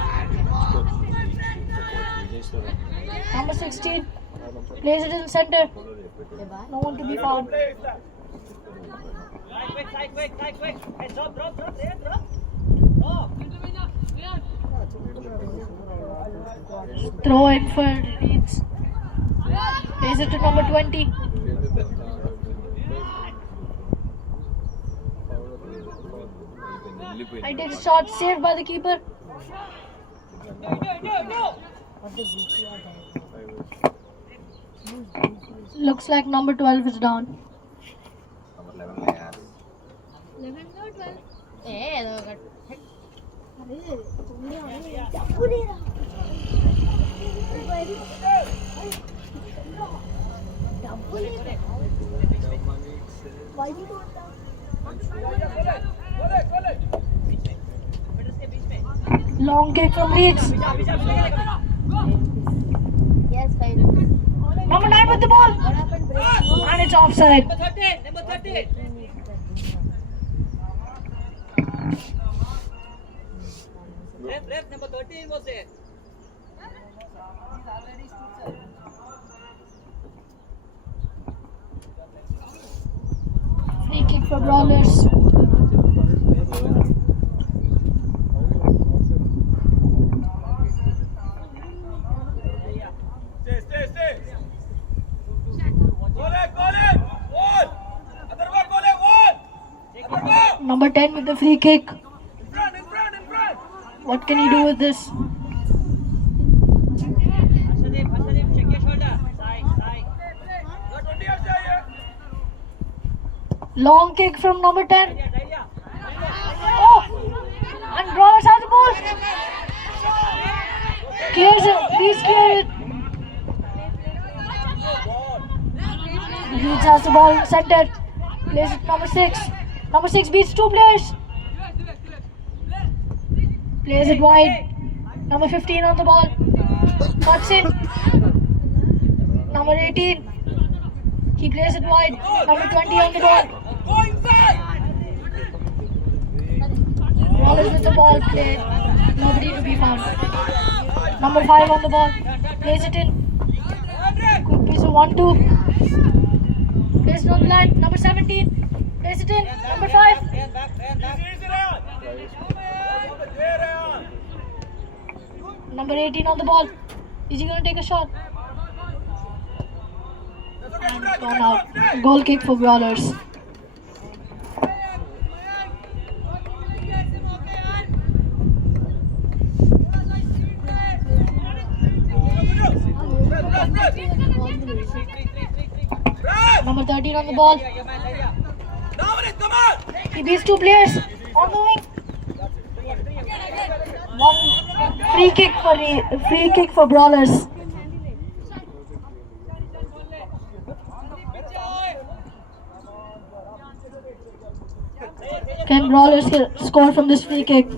Number 16 plays it in the center. No one to be found. Throw in for Leeds. Plays it to number 20. I take a shot, saved by the keeper. Looks like number 12 is down. Long kick from Leeds. Yes, fine. Number 9 with the ball. What happened? Break. And it's offside. Number 13. Ref, number 13 was there. Free kick for Brawlers. Stay. Number 10 with the free kick. In front. What can he do with this? Harshadip, check your shoulder. Side. Long kick from number 10. Oh! And Brawlers has the ball. Clears it. Please clear it. Leeds has the ball center. Plays it number 6. Number 6 beats 2 players. Plays it wide. Number 15 on the ball. Cuts in. Number 18. He plays it wide. Number 20 on the ball. Brawlers with the ball played. Nobody to be found. Number 5 on the ball. Plays it in. Good piece of 1-2. Plays it on the line. Number 17. Plays it in. Number 5. Number 18 on the ball. Is he going to take a shot? And gone out. Goal kick for Brawlers. Number 13 on the ball. He beats 2 players on the wing. Free kick for Brawlers. Can Brawlers score from this free kick?